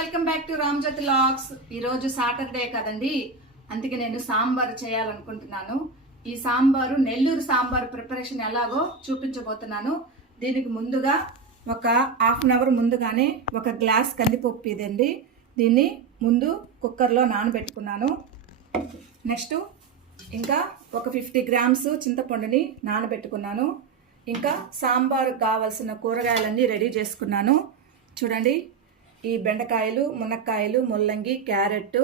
Welcome back to Ramjyothi logs. ఈరోజు Saturday కదండి, అందుకే నేను సాంబార్ చేయాలనుకుంటున్నాను. ఈ సాంబారు నెల్లూరు సాంబార్ ప్రిపరేషన్ ఎలాగో చూపించబోతున్నాను. దీనికి ముందుగా ఒక హాఫ్ అన్ అవర్ ముందుగానే ఒక గ్లాస్ కందిపప్పు ఇదండి, దీన్ని ముందు కుక్కర్లో నానబెట్టుకున్నాను. నెక్స్ట్ ఇంకా ఒక 50 గ్రామ్స్ చింతపండుని నానబెట్టుకున్నాను. ఇంకా సాంబార్ కావాల్సిన కూరగాయలన్నీ రెడీ చేసుకున్నాను. చూడండి, ఈ బెండకాయలు, మునక్కాయలు, ముల్లంగి, క్యారెట్,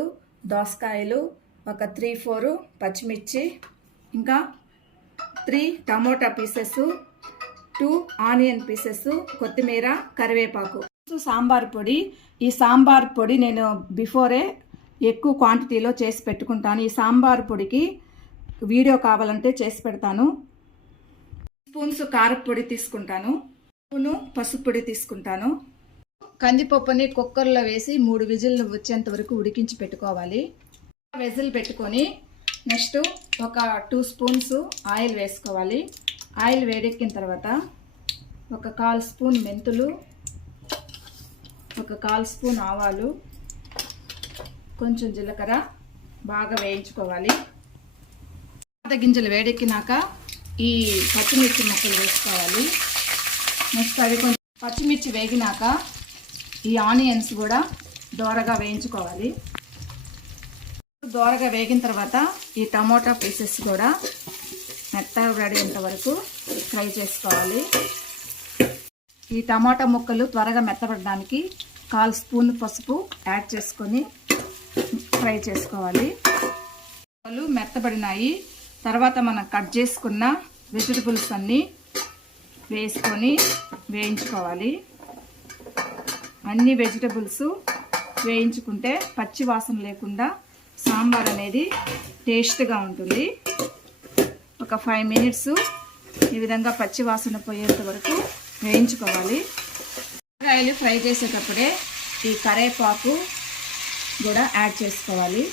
దోసకాయలు, ఒక 3-4 పచ్చిమిర్చి, ఇంకా 3 టమోటా పీసెస్, 2 ఆనియన్ పీసెస్, కొత్తిమీర, కరివేపాకు. సాంబార్ పొడి. ఈ సాంబార్ పొడి నేను బిఫోరే ఎక్కువ క్వాంటిటీలో చేసి పెట్టుకుంటాను. ఈ సాంబార్ పొడికి వీడియో కావాలంటే చేసి పెడతాను. స్పూన్స్ కారపొడి తీసుకుంటాను, స్పూను పసుపు పొడి తీసుకుంటాను. కందిపప్పుని కుక్కర్లో వేసి 3 విజిల్లు వచ్చేంత వరకు ఉడికించి పెట్టుకోవాలి. విజిల్ పెట్టుకొని నెక్స్ట్ ఒక 2 స్పూన్స్ ఆయిల్ వేసుకోవాలి. ఆయిల్ వేడెక్కిన తర్వాత ఒక 1/4 స్పూన్ మెంతులు, ఒక 1/4 స్పూన్ ఆవాలు, కొంచెం జీలకర్ర బాగా వేయించుకోవాలి. గింజలు వేడెక్కినాక ఈ పచ్చిమిర్చి ముక్కలు వేసుకోవాలి. నెక్స్ట్ అవి కొంచెం పచ్చిమిర్చి వేగినాక ఈ ఆనియన్స్ కూడా దోరగా వేయించుకోవాలి. దోరగా వేగిన తర్వాత ఈ టమోటా పీసెస్ కూడా మెత్తగా వేడేంత వరకు ఫ్రై చేసుకోవాలి. ఈ టమాటా ముక్కలు త్వరగా మెత్తపడడానికి 1/4 స్పూన్ పసుపు యాడ్ చేసుకొని ఫ్రై చేసుకోవాలి. ముక్కలు మెత్తబడినాయి. తర్వాత మనం కట్ చేసుకున్న వెజిటబుల్స్ అన్నీ వేసుకొని వేయించుకోవాలి. అన్ని వెజిటబుల్స్ వేయించుకుంటే పచ్చి వాసన లేకుండా సాంబార్ అనేది టేస్ట్గా ఉంటుంది. ఒక 5 మినిట్స్ ఈ విధంగా పచ్చి వాసన పోయేంత వరకు వేయించుకోవాలి. కూరగాయలు ఫ్రై చేసేటప్పుడే ఈ కరివేపాకు కూడా యాడ్ చేసుకోవాలి.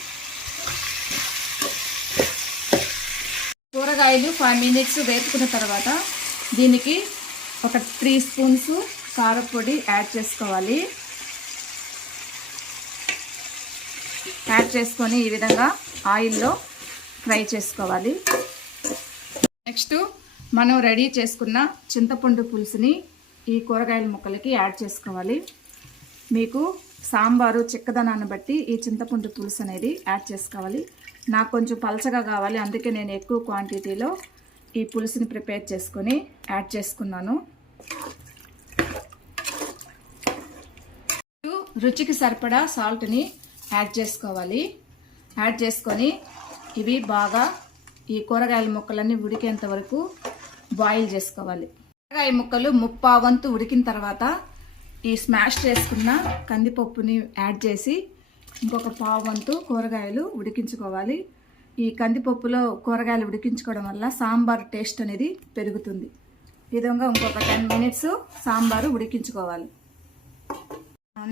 కూరగాయలు 5 మినిట్స్ వేపుకున్న తర్వాత దీనికి ఒక 3 స్పూన్స్ కారపొడి యాడ్ చేసుకోవాలి. యాడ్ చేసుకొని ఈ విధంగా ఆయిల్లో ఫ్రై చేసుకోవాలి. నెక్స్ట్ మనం రెడీ చేసుకున్న చింతపండు పులుసుని ఈ కూరగాయల ముక్కలకి యాడ్ చేసుకోవాలి. మీకు సాంబారు చిక్కదనాన్ని బట్టి ఈ చింతపండు పులుసు అనేది యాడ్ చేసుకోవాలి. నాకు కొంచెం పలచగా కావాలి, అందుకే నేను ఎక్కువ క్వాంటిటీలో ఈ పులుసుని ప్రిపేర్ చేసుకొని యాడ్ చేసుకున్నాను. రుచికి సరిపడా సాల్ట్ని యాడ్ చేసుకోవాలి. యాడ్ చేసుకొని ఇవి బాగా ఈ కూరగాయల ముక్కలన్నీ ఉడికేంత వరకు బాయిల్ చేసుకోవాలి. కూరగాయ ముక్కలు 1/4 వంతు ఉడికిన తర్వాత ఈ స్మాష్ చేసుకున్న కందిపప్పుని యాడ్ చేసి ఇంకొక 1/4 వంతు కూరగాయలు ఉడికించుకోవాలి. ఈ కందిపప్పులో కూరగాయలు ఉడికించుకోవడం వల్ల సాంబార్ టేస్ట్ అనేది పెరుగుతుంది. ఈ విధంగా ఇంకొక 10 మినిట్స్ సాంబారు ఉడికించుకోవాలి.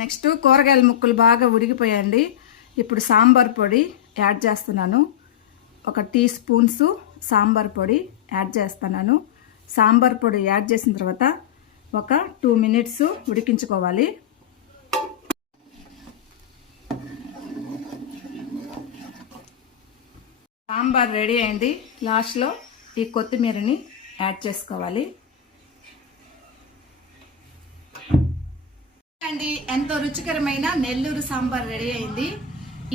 నెక్స్ట్ కూరగాయల ముక్కలు బాగా ఉడికిపోయండి. ఇప్పుడు సాంబార్ పొడి యాడ్ చేస్తున్నాను. ఒక 2 టీ స్పూన్స్ సాంబార్ పొడి యాడ్ చేస్తున్నాను. సాంబార్ పొడి యాడ్ చేసిన తర్వాత ఒక 2 మినిట్స్ ఉడికించుకోవాలి. సాంబార్ రెడీ అయింది. లాస్ట్లో ఈ కొత్తిమీరని యాడ్ చేసుకోవాలి. ఎంతో రుచికరమైన నెల్లూరు సాంబార్ రెడీ అయింది.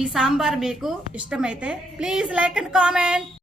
ఈ సాంబార్ మీకు ఇష్టమైతే ప్లీజ్ లైక్ అండ్ కామెంట్.